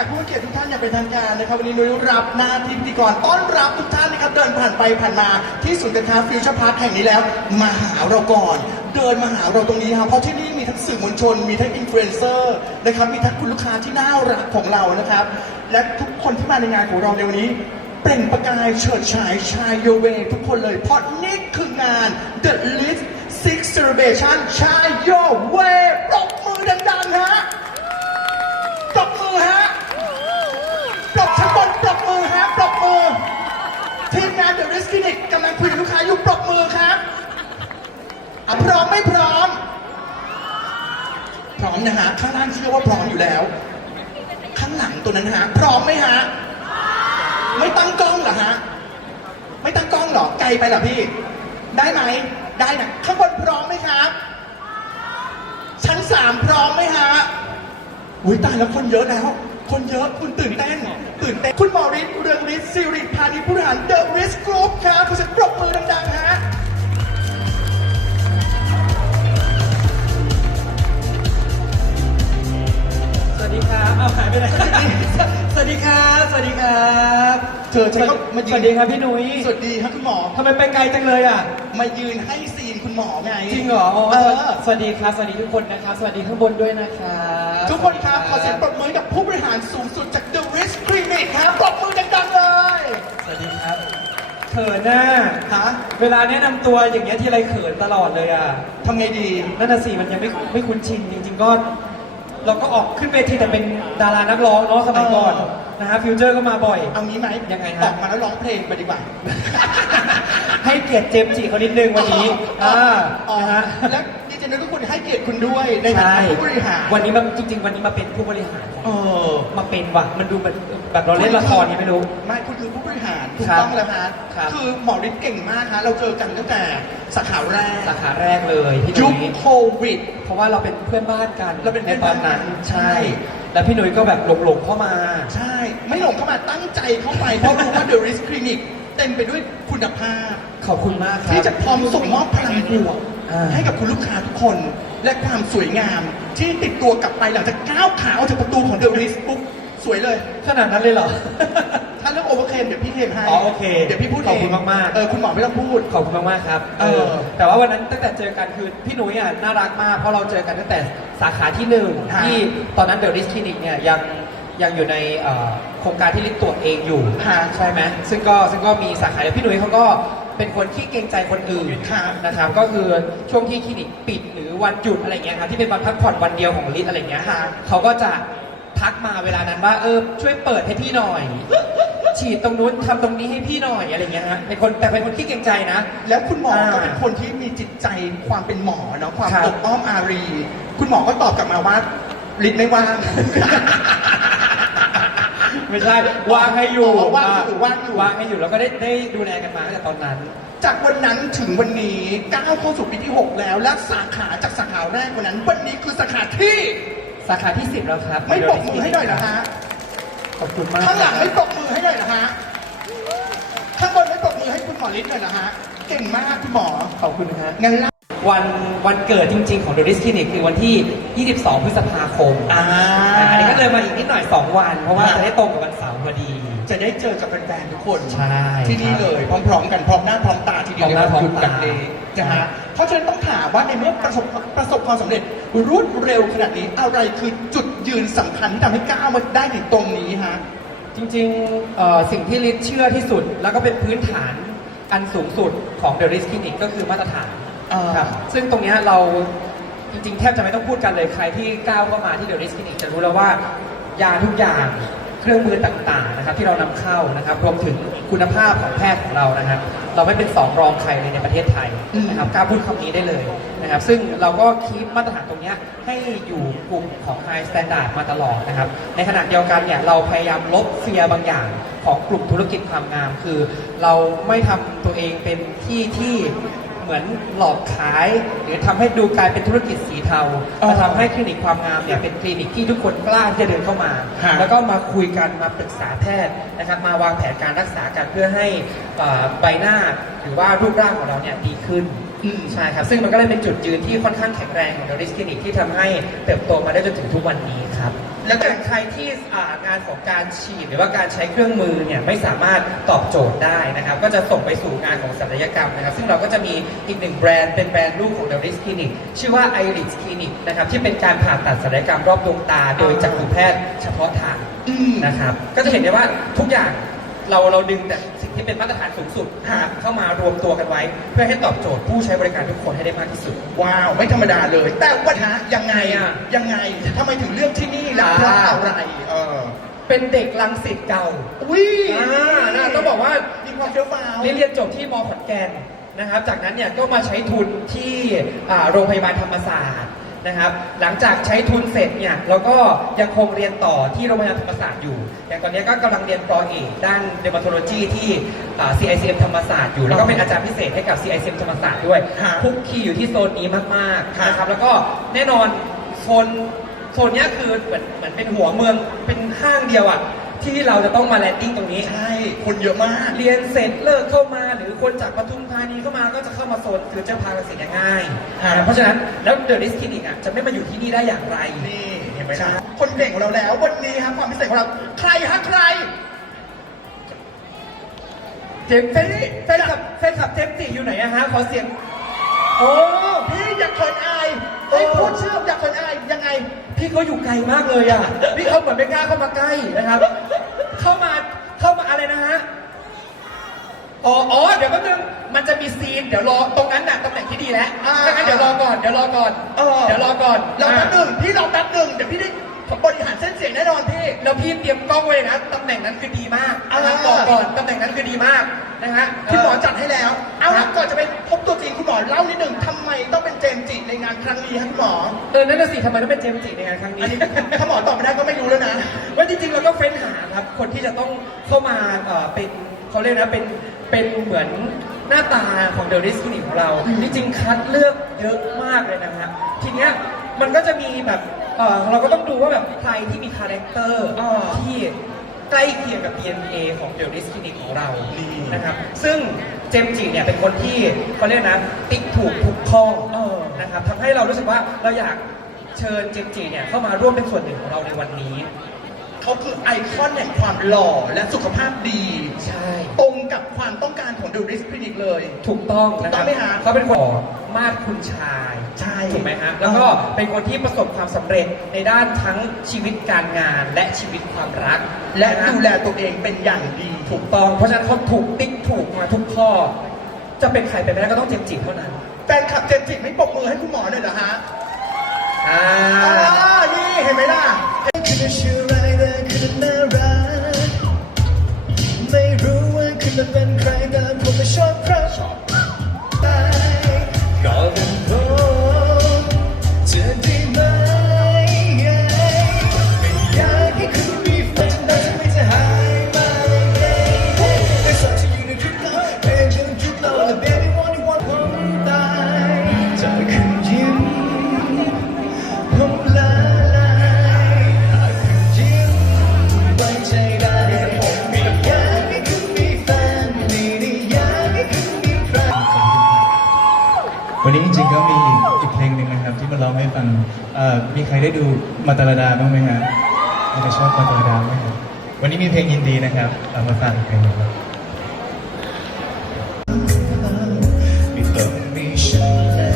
กผู้เกียรติทุกท่านอย่างเป็นทางการนะครับวันนี้นุ้ยรับหน้าที่พิธีกรต้อนรับทุกท่านนะครับเดินผ่านไปผ่านมาที่ศูนย์การค้าฟิวเจอร์พาร์คแห่งนี้แล้วมาหาเราก่อน เดินมาหาเราตรงนี้ครับเพราะที่นี่มีทั้งสื่อมวลชน มีทั้งอินฟลูเอนเซอร์นะครับมีทั้งคุณลูกค้าที่น่ารักของเรานะครับ และทุกคนที่มาในงานของเราในวันนี้เปล่งประกายเฉิดฉายชายโยเวทุกคนเลย เพราะนี่คืองาน The List Six Celebration ชายโยเวปรบมือดังๆฮะ คุยกับลูกค้าอยู่ปรบมือครับอะพร้อมไม่พร้อม พร้อมนะฮะข้างล่างเชื่อว่าพร้อมอยู่แล้ว ข้างหลังตัวนั้นฮะ พร้อมไหมฮะ ไม่ตั้งกล้องเหรอฮะ ไม่ตั้งกล้องเหรอ ไกลไปเหรอพี่ ได้ไหม ได้นะข้างบนพร้อมไหมครับ ชั้นสามพร้อมไหมฮะ อุ้ยตายแล้วคนเยอะแล้ว คนเยอะคุณตื่นเต้น ตื่นเต้น คุณหมอฤทธิ์เรืองฤทธิ์สิริพานิชผู้บริหารเดอะริสกรุ๊ปครับคุณจะปรบมือดังๆฮะ สวัสดีครับเอาหายไปไหนสวัสดีครับ สวัสดีครับเธอใช้ก็มายืน สวัสดีครับพี่นุ้ยสวัสดีครับคุณหมอ ทำไมไปไกลจังเลยอะ มายืนให้ซีนคุณหมอไงจริงเหรออ๋อเออสวัสดีครับ สวัสดีทุกคนนะครับ สวัสดีข้างบนด้วยนะครับทุกคนครับ ขอเสียงปรบมือให้กับผู้บริหารสูงสุดจาก The Risk Clinic ครับปรบมือดังๆเลย สวัสดีครับ เขินหน้า ฮะเวลาแนะนำตัวอย่างเงี้ยที่ไรเขินตลอดเลยอะ ทำไงดี นั่นน่ะสิมันยังไม่ไม่คุ้นชินจริงๆก็ เราก็ออกขึ้นเวทีแต่เป็นดารานักร้องเนาะสมัยก่อน เออ นะฮะฟิวเจอร์ก็มาบ่อย เอางี้ไหมยังไงฮะ ออกมาแล้วร้องเพลงไปดีกว่าให้เกียรติเจมส์จิเขานิดนึงวันนี้อ๋ออ่าอ๋อนะฮะ และดีเจนุ้ยก็คุณให้เกียรติคุณด้วยในฐาใช่นะผู้บริหารวันนี้มันจริง ๆ วันนี้มาเป็นผู้บริหาร เออ มาเป็นว่ะ มันดูแบบแบบเราเล่นละครยังไม่รู้ ไม่คุณคือผู้บริหารถูกครับต้องแล้วฮะครับ คือหมอฤทธิ์เก่งมากฮะเราเจอกันตั้งแต่สาขาแรกสาขาแรกเลยพี่ยุนุ้คยโควิด เพราะว่าเราเป็นเพื่อนบ้านกันเราเป็นเพื่ในอนตอบ้านนนั้นใช่ใช่ แล้วพี่นุ้ยก็แบบหลงๆเข้ามา ใช่ ไม่หลงเข้ามาตั้งใจเข้าไป เพราะรู้ว่า The Risk Clinic เต็มไปด้วยคุณภาพ ขอบคุณมากครับ ที่จะพร้อมส่งมอบพลังบวก อ่า ให้กับคุณลูกค้าทุกคน และความสวยงามที่ติดตัวกลับไปหลังจากก้าวขาออกจากประตูของ The Risk ปุ๊บสวยเลย ขนาดนั้นเลยเหรอถ้า เรื่องโอเวอร์เคมเดี๋ยวพี่เคมให้อ๋อโอเคเดี๋ยวพี่พูดเองขอบคุณมากๆ เออคุณหมอไม่ต้องพูด ขอบคุณมากๆครับเออ แต่ว่าวันนั้นตั้งแต่เจอกันคือพี่นุ้ยอะน่ารักมากเพราะเราเจอกันตั้งแต่สาขาที่หนึ่งฮะที่ตอนนั้นเดอะริสคลินิกเนี่ยยังยังอยู่ในเอ่อโครงการที่ลิสตรวจเองอยู่ฮะใช่ไหมซึ่งก็ซึ่งก็มีสาขาเดียวพี่นุ้ยเขาก็เป็นคนที่เกรงใจคนอื่นครับนะครับก็คือช่วงที่คลินิกปิดหรือวันหยุดอะไรเงี้ยครับที่เป็นวันพักผ่อนวันเดียวของลิสอะไรเงี้ยฮะเขาก็จะทักมาเวลานั้นว่าเออช่วยเปิดให้พี่หน่อย ฉีดตรงนู้นทำตรงนี้ให้พี่หน่อยอะไรเงี้ยฮะเป็นคนแต่เป็นคนที่เกรงใจนะ แล้วคุณหมออ่าก็เป็นคนที่มีจิตใจความเป็นหมอเนาะความครับ อบอ้อมอารี คุณหมอก็ตอบกลับมาว่าลิศไม่ว่าง ไม่ใช่วางให้อยู่อ๋อว่างอยู่ว่างอยู่ วางให้อยู่แล้วก็ได้ได้ดูแลกันมาตั้งแต่ตอนนั้น จากวันนั้นถึงวันนี้ก้าวเข้าสู่ปีที่ 6 แล้ว และสาขาจากสาขาแรกวันนั้น วันนี้คือสาขาที่สาขาที่ 10 แล้วครับไม่ปรบมือให้หน่อยนะฮะ ขอบคุณมากข้างหลังไม่ปรบมือให้หน่อยนะฮะ ข้างบนไม่ปรบมือให้คุณหมอฤทธิ์หน่อยนะฮะ เก่งมากคุณหมอ ขอบคุณฮะ งั้นเล่าวันวันเกิดจริง ๆ ของ The Risk Clinic คือวันที่ 22 พฤษภาคมอ่าอันนี้ก็เลยมาอีกนิดหน่อย 2 วัน เพราะว่าอ่าจะได้ตรงกับวันเสาร์พอดี จะได้เจอกับแฟนๆทุกคน ใช่ที่นี่เลย พร้อม ๆ กันพร้อมหน้าพร้อมตาทีเดียวพร้อมหน้าพร้อมในวันหยุดตาแบบนี้นะฮะเพราะฉะนั้นต้องถามว่าในเมื่อประสบประสบ ความสำเร็จรวดเร็วขนาดนี้อะไรคือจุดยืนสำคัญที่ทำให้ก้าวมาได้ถึงตรงนี้ฮะ จริงๆเอ่อสิ่งที่ลิศเชื่อที่สุด แล้วก็เป็นพื้นฐานอันสูงสุดของ The Risk Clinic ก็คือมาตรฐานอ่า ครับซึ่งตรงเนี้ยเราจริงๆ แทบจะไม่ต้องพูดกันเลยใครที่ก้าวเข้ามาที่ The Risk Clinic จะรู้แล้วว่ายาทุกอย่างเครื่องมือต่างๆนะครับที่เรานำเข้านะครับรวมถึงคุณภาพของแพทย์ของเรานะครับเราไม่เป็นสองรองใครเลยในประเทศไทยนะครับกล้าพูดคำนี้ได้เลย นะครับซึ่งเราก็คีปมาตรฐานตรงเนี้ยให้อยู่กลุ่มของ High Standard มาตลอดนะครับในขณะเดียวกันเนี่ยเราพยายามลบเฟียร์บางอย่างของกลุ่มธุรกิจความงาม คือ เราไม่ทำตัวเองเป็นที่ที่เหมือนหลอกขาย หรือทำให้ดูกลายเป็นธุรกิจสีเทาอ๋อมาทำให้คลินิกความงามเนี่ยเป็นคลินิกที่ทุกคนกล้าที่จะเดินเข้ามาฮะแล้วก็มาคุยกันมาปรึกษาแพทย์นะครับมาวางแผนการรักษากันเพื่อให้เอ่อใบหน้าหรือว่ารูปร่างของเราเนี่ยดีขึ้นอืม ใช่ครับ ซึ่งมันก็เลยเป็นจุดยืนที่ค่อนข้างแข็งแรงของ The Risk Clinic ที่ทำให้เติบโตมาได้จนถึงทุกวันนี้ครับ แล้วอย่าใครที่อ่างานของการฉีดหรือว่าการใช้เครื่องมือเนี่ยไม่สามารถตอบโจทย์ได้นะครับ ก็จะส่งไปสู่งานของศัลยกรรมนะครับ ซึ่งเราก็จะมีอีกหนึ่งแบรนด์เป็นแบรนด์ลูกของ The r i s Clinic ชื่อว่า Iris Clinic นะครับที่เป็นการผ่าตัดศัลยกรรมรอบดวงตา โดยจักษุแพทย์เฉพาะทางนะครับ ก็จะเห็นได้ว่าทุกอย่าง เราเราดึงแต่สิ่งที่เป็นมาตรฐานสูงสุดนะครับเข้ามารวมตัวกันไว้ เพื่อให้ตอบโจทย์ผู้ใช้บริการทุกคนให้ได้มากที่สุด ว้าวไม่ธรรมดาเลย แต่วันฮะยังไงอะยังไงทำไมถึงเลือกที่นี่และเพราะอะไรเออเป็นเด็กลังสิตเก่าอุ้ยอ่านะต้องบอกว่ามีความเฟี้ยวฟ้าวเรียนเรียนจบที่มขอนแก่นนะครับ จากนั้นเนี่ยก็มาใช้ทุนที่อ่าโรงพยาบาลธรรมศาสตร์ นะครับ หลังจากใช้ทุนเสร็จเนี่ยเราก็ยังคงเรียนต่อที่โรงพยาบาลธรรมศาสตร์อยู่อย่างตอนนี้ก็กำลังเรียนปอเอกด้าน dermatology ที่อ่า CICM ธรรมศาสตร์อยู่ แล้วก็เป็นอาจารย์พิเศษให้กับ CICM ธรรมศาสตร์ด้วยฮะคุกคีอยู่ที่โซนนี้มากๆฮะนะครับ แล้วก็แน่นอนโซนโซนเนี้ยคือเหมือนเหมือนเป็นหัวเมืองเป็นห้างเดียวอะที่เราจะต้องมาแลนดิ้งตรงนี้ ใช่ คนเยอะมาก เรียนเสร็จเลิกเข้ามาหรือ คนจากปทุมธานีเข้ามาก็จะเข้ามาโซนคือเจ้าพาลังสิตอย่างง่ายฮะนะเพราะฉะนั้นแล้วเดอะดิสคลินิกอะจะไม่มาอยู่ที่นี่ได้อย่างไร นี่เห็นไหมใช่ครับคนเก่งของเราแล้ววันนี้ครับความพิเศษของเราใครฮะใคร เจมส์แฟนแฟนคลับแฟนคลับเจมส์จีอยู่ไหนอะฮะขอเสียง โอ้ พี่อยากเขินอายให้เออพูดชื่ออยากเขินอายยังไง พี่เขาอยู่ไกลมากเลยอะ พี่เขาเหมือนไม่กล้าเข้ามาใกล้นะครับ เข้ามาเข้ามาอะไรนะฮะ อ๋ออ๋อ เดี๋ยวแป๊บนึง มันจะมีซีน เดี๋ยวรอตรงนั้นน่ะตำแหน่งที่ดีแล้วอ่า ถ้างั้นเดี๋ยวรอก่อน เดี๋ยวรอก่อน เออเดี๋ยวรอก่อนเราแป๊บหอะนึ่งพี่รอแป๊บหนึ่งเดี๋ยวพี่ได้บริหารเส้นเสียงแน่นอนพี่ แล้วพี่เตรียมกล้องไว้เลยนะ ตำแหน่งนั้นคือดีมากอ่า นะครับบอกก่อน ตำแหน่งนั้นคือดีมากนะฮะคุณหมอเจัดให้แล้ว เอาครัละบก่อนจะไปพบตัวจริงคุณหมอเล่านิดหนึ่งทำไมต้องเป็นเจมส์จิในงานครั้งนี้ครับคุณหมอเออนั่นน่ะสิทำไมต้องเป็นเจมส์จิในงานครั้งอันนี้นี้ถ้าหมอตอบไม่ได้ก็ไม่รู้แล้วนะ ว่าจริงๆเราก็เฟ้นหาครับคนที่จะต้องเข้ามาเอ่อเป็นเขาเรียกนะเป็น เป็นเหมือนหน้าตาของเดลิสคลินิกของเราอืมจริงๆคัดเลือกเยอะมากเลยนะฮะทีเนี้ยมันก็จะมีแบบเอ่อเราก็ต้องดูว่าแบบใครที่มีคาแรคเตอร์อ่าที่ใกล้เคียงกับ DNA ของเดลิสคลินิกของเรานี่นะครับ ซึ่งเจมส์จิเนี่ยเป็นคนที่เขาเรียกนะติ๊กถูกทุกข้อเออนะครับทำให้เรารู้สึกว่าเราอยากเชิญเจมส์จิเนี่ยเข้ามาร่วมเป็นส่วนหนึ่งของเราในวันนี้ เขาคือไอคอนแห่งความหล่อและสุขภาพดี ใช่ ตรงกับความต้องการของ The Risk Clinic เลย ถูกต้องนะคถูกต้รัอบงไหมฮะเขาเป็นคนมาดคุณชายใช่ถูกไหมฮะแล้วก็เป็นคนที่ประสบความสำเร็จในด้านทั้งชีวิตการงานและชีวิตความรักและนฮดูแลตัวเองเป็นอย่างดี ถูกต้องเพราะฉะนั้นเขาถูกติ๊กถูกมาทุกข้อ จะเป็นใครไปไม่ได้ก็ต้องเจมส์จิเท่านั้นแฟนคลับเจมส์จิไม่ปรบมือให้คุณหมอหน่อยเหรอฮะอ่า อ่านี่เห็นไหมล่ะคือชื่ ฉันน่ารัก ไม่รู้ว่าคุณเป็นใครแต่ผมไม่ชอบใคร ใครได้ดูมาตาลาดาบ้างไหมฮะใครชอบมาตาลาดาไหมครับวันนี้มีเพลงยินดีนะครับเอามาฟังกเพลงนึงครับไม่ต้องมีฉันเลย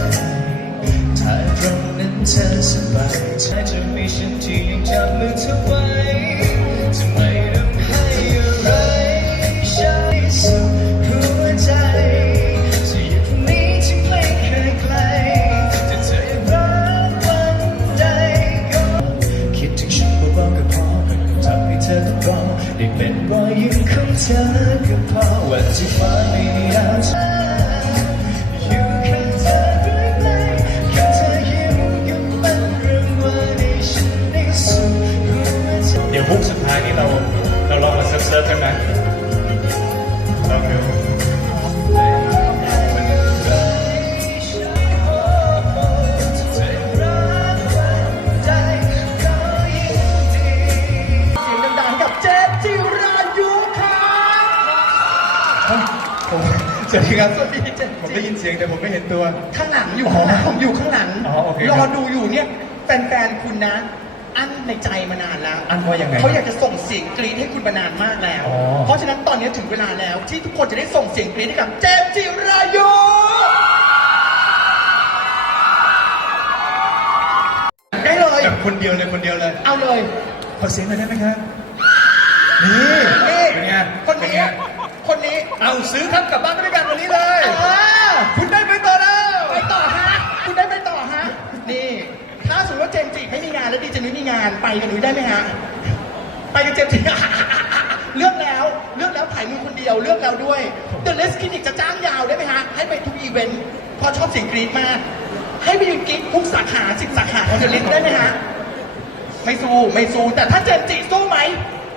ถ้าตรงนั้นเธอสบายใจจะมีฉันที่ยังจับมือเธอไว้ ลองมาเซิร์ฟๆกันนะลองดูเสียงดังๆกับเจฟจิรายุค่ะผมสวัสดีครับสวัสดีเจฟผมจิได้ยินเสียงแต่ผมไม่เห็นตัว ข้างหลังอยู่ข้างหลังผมอยู่ข้างหลังอ๋อโอเครครัอบดูอยู่เนี่ยแฟนๆคุณนะ อั้นในใจมานานแล้วอันว่ายังไงเขาอยากจะส่งเสียงกรี๊ดให้คุณมานานมากแล้ว อ๋อ เพราะฉะนั้นตอนนี้ถึงเวลาแล้วที่ทุกคนจะได้ส่งเสียงกรี๊ดให้กับเจมส์จิรายุ ได้เลย แบบคนเดียวเลยคนเดียวเลยเอาเลย ขอเสียงหน่อยได้ไหมครับนี่นี่เป็นไงคนนี้เป็ไงคนนี้ เอาซื้อครับกลับบ้านด้วยกันวันนี้เลย อ่า คุณได้ไปต่อแล้ว ไปต่อฮะ คุณได้ไปต่อฮะ นี่ ถ้าสมมติว่าเจมส์จิไม่ มีงานแล้วดีเจนุ้ยมีงานไปกับนุ้ยได้ไหมฮะ ไปกับเจมส์จิเลือกแล้วเลือกแล้วถ่ายมือคนเดียวเลือกแล้วด้วย The List Clinic จะจ้างยาวได้ไหมฮะ ให้ไปทุกอีเวนต์เพราะชอบเสียงกรี๊ดมาก ให้ไปยืนกรี๊ดทุกสาขาสิบสาขาของ The List ได้ไหมฮะ ไม่สู้ไม่สู้แต่ถ้าเจมส์จิสู้ไหม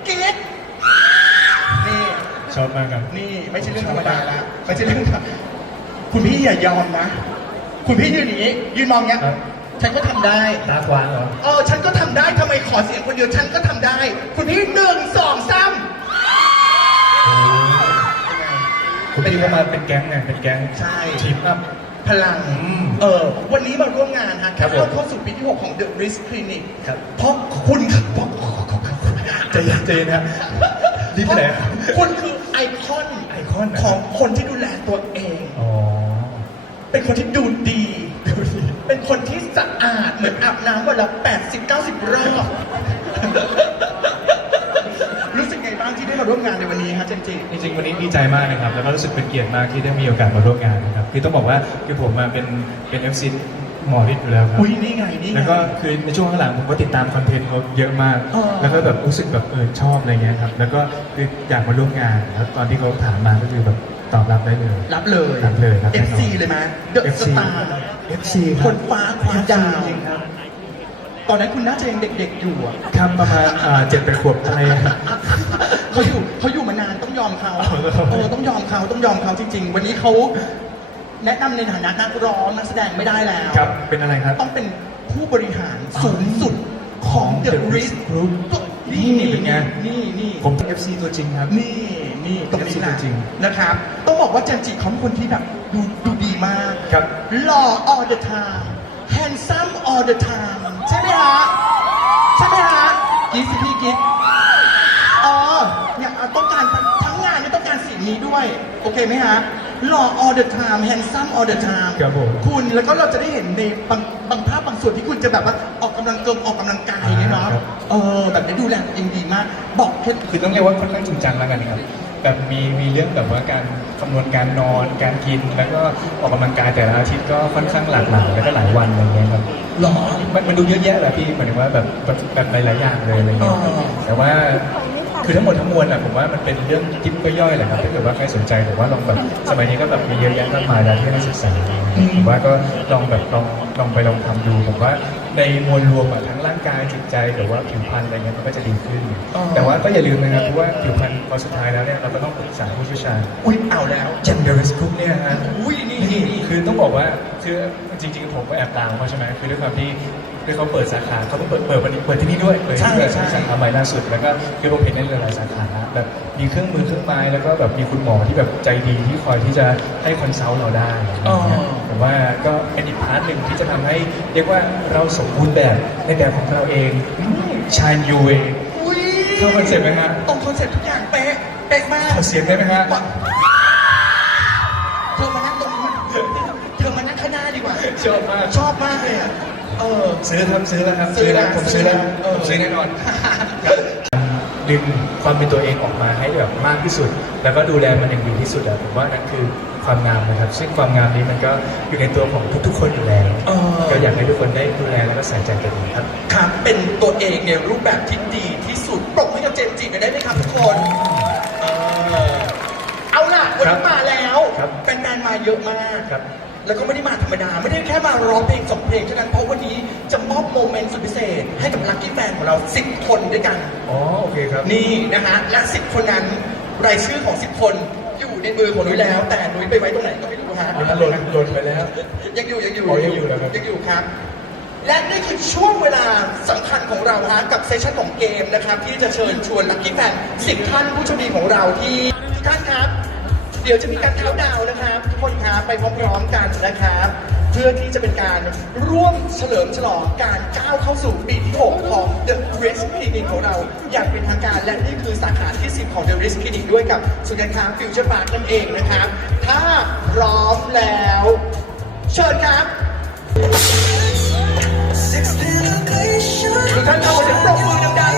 กรี๊ดนี่ชอบมากครับนี่ไม่ใช่เรื่องธรรมดาละไม่ใช่เรื่องธรรมคุณพี่อย่ายอมนะ คุณพี่ยืนอย่างนี้ยืนมองเงี้ยครับ ฉันก็ทำได้ ตากวางเหรอ เออ ฉันก็ทำได้ทำไมขอเสียงคนเดียว ฉันก็ทำได้ คุณพี่หนึ่งสองสามคุณพี่ก็มาเป็นแก๊งไงเป็นแก๊งใช่ทีมอัพ พลัง อืมเออ วันนี้มาร่วมงานฮะครัแค่บผมเข้าสู่ปีที่ 6 ของ The Risk Clinic ครับเพราะคุณเพราะใจเย็นใจเย็นนะรีบไปไหนอะ คุณคือไอคอนไอคอนเหรอของคนที่ดูแลตัวเอง อ๋อ เป็นคนที่ดูดี วันละ80 90 รอบ รู้สึกไงบ้างที่ได้มาร่วมงานในวันนี้ฮะเจนจีจริงๆวันนี้ดีใจมากนะครับ แล้วก็รู้สึกเป็นเกียรติมากที่ได้มีโอกาสมาร่วมงานนะครับ คือต้องบอกว่าคือผมมาเป็นเป็น FC หมอฤทธิ์อยู่แล้วครับ อุ้ยนี่ไงนี่ไง แล้วก็คือในช่วงข้างหลังผมก็ติดตามคอนเทนต์เขาเยอะมากเออแล้วก็แบบรู้สึกแบบเออชอบอะไรเงี้ยครับ แล้วก็คืออยากมาร่วมงานแล้วตอนที่เขาถามมาก็คือแบบตอบรับได้เลย รับเลยรับเลยครับแน่นอน FC เลยไหมเดอะส FC ตาร์ FC รับคนฟ้าคว้าดาวจริงครับ ตอนนั้นคุณน่าจะยังเด็กๆอยู่อะครับประมาณอ่าเจ็ดแปดขวบอะไรอะเขาอยู่เขาอยู่มานานต้องยอมเขาเอาเหรอเออต้องยอมเขาต้องยอมเขาจริง ๆ วันนี้เขาแนะนำในฐานะนักร้องนักแสดงไม่ได้แล้ว ครับเป็นอะไรครับ ต้องเป็นผู้บริหารสูงสุดของ The The Risk Risk Group นี่นี่เป็นไง นี่นี่ ผมเป็น FC ตัวจริงครับ นี่นี่ตรงนี้ FC นะจริงนะครับ ต้องบอกว่าเจนจิเขาเป็นคนที่แบบดูดูดีมากครับหล่อ all the time handsome all the time ใช่ไหม ฮะ ใช่ไหมฮะกิ๊สิพี่กิ๊กอ๋อเนี่ยเอาต้องการทั้งงานไม่ต้องการสิ่งนี้ด้วย โอเคไหมฮะหล่อ all the time handsome all the time ครับผม คุณแล้วก็เราจะได้เห็นในบางบางภาพบางส่วนที่คุณจะแบบว่าออกกำลังเกิมออกกำลังกายอย่างเงี้ยเนาะ ครับ เออ แบบนี้ดูแลตัวเองดีมาก บอกแค่คือต้องเรียกว่าค่อนข้างจริงจังแล้วกันครับ แบบมีมีเรื่องแบบว่าการคำนวณการนอนการกิน แล้วก็ออกกำลังกายแต่ละอาทิตย์ก็ค่อนข้างหลากหลายแล้วก็หลายวันอะไรเงี้ยครับหรอ มันมันดูเยอะแยะแหละพี่หมายถึงว่าแบบแบบแบบหลายๆอย่างเลยอะไรเงี้ยอ๋อ แต่ว่า คือทั้งหมดทั้งมวลอะผมว่ามันเป็นเรื่องจิ๊บก็ย่อยแหละครับถ้าเกิดว่าใครสนใจผมว่าลองแบบสมัยนี้ก็แบบมีเยอะแยะมากมายแล้วที่ให้ศึกษาผมว่าก็ลองแบบลองลองไปลองทำดูผมว่า ในมวลรวมอะทั้งร่างกายจิตใจหรือว่าผิวพรรณอะไรเงี้ยมันก็จะดีขึ้น อ๋อ แต่ว่าก็อย่าลืมนะครับเพราะว่าผิวพรรณพอสุดท้ายแล้วเนี่ยเราก็ต้องปรึกษาผู้เชี่ยวชาญอุ้ยเอาแล้ว เจนเดอร์สกรุ๊ปเนี่ยฮะ อุ้ยนี่นี่นี่คือต้องบอกว่าคือจริง ๆ ผมก็แอบตามเขาใช่ไหมคือด้วยความที่ ด้วยเขาเปิดสาขาเขาเพิ่งเปิดเปิดวันนี้เปิดที่นี่ด้วยเปิดที่นี่สาขาใหม่ล่าสุดแล้วก็คือผมเห็นในหลายๆสาขาแบบมีเครื่องมือเครื่องไม้แล้วก็แบบมีคุณหมอที่แบบใจดีที่คอยที่จะให้คอนซัลท์เราได้ผมว่าก็เป็นอีกพาร์ทหนึ่งที่จะทำให้เรียกว่าเราสมบูรณ์แบบในแบบของเราเองชายยูเอง อุ้ยเข้าคอนเซ็ปต์ไหมฮะ ตรงคอนเซ็ปต์ทุกอย่างเป๊ะ เป๊ะมากขอเสียงได้ไหมฮะเธอมานั่งตรงนี้มาเธอมานั่งข้างหน้าดีกว่า ชอบมาก ชอบมากเลยอะ เออ ซื้อครับซื้อแล้วครับซื้อแล้วผมซื้อแล้วเออ ผมซื้อแน่นอน ดึงความเป็นตัวเองออกมาให้แบบมากที่สุด แล้วก็ดูแลมันอย่างดีที่สุดอะผมว่านั่นคือความงามนะครับ ซึ่งความงามนี้มันก็อยู่ในตัวของทุกๆ คนอยู่แล้วเออ ก็อยากให้ทุกคนได้ดูแลแล้วก็ใส่ใจตัวเองครับ ครับเป็นตัวเองในรูปแบบที่ดีที่สุดปรบให้กับเจมส์จิหน่อยได้ไหมครับทุกคนเออเอาล่ะวันครันี้บมาแล้วครับแฟนๆมาเยอะมากครับ แล้วก็ไม่ได้มาธรรมดา ไม่ได้แค่มาร้องเพลงสองเพลงเท่านั้นเพราะวันนี้จะมอบโมเมนต์สุดพิเศษ ให้กับลัคกี้แฟนของเรา 10 คนด้วยกัน อ๋อ โอเคครับ นี่นะฮะ และ 10 คนนั้น รายชื่อของ 10 คนอยู่ในมือของนุ้ยแล้ว แต่นุ้ยไปไว้ตรงไหนก็ไม่รู้ฮะอ่าหล่นหล่นไปแล้ว ยังอยู่ยังอยู่อ๋อยังอยู่เหรอครับ ยังอยู่ครับ และนี่คือช่วงเวลาสำคัญของเราฮะกับเซสชั่นของเกมนะครับ ที่จะเชิญชวนลัคกี้แฟน10 ท่านผู้โชคดีของเราที่ทุกท่านครับ เดี๋ยวจะมีการเท้าดาวน์นะครับ ทุกคนครับไปพร้อมๆกันนะครับ เพื่อที่จะเป็นการร่วมเฉลิมฉลองการก้าวเข้าสู่ปีที่ 6 ของ The Risk Clinic ของเรา อย่างเป็นทางการและนี่คือสาขาที่ 10 ของ The Risk Clinic ด้วยกับศูนย์การค้า Future Park นั่นเองนะครับ ถ้าพร้อมแล้ว เชิญครับทุกท่านเอาเสียงปรบมือดังๆ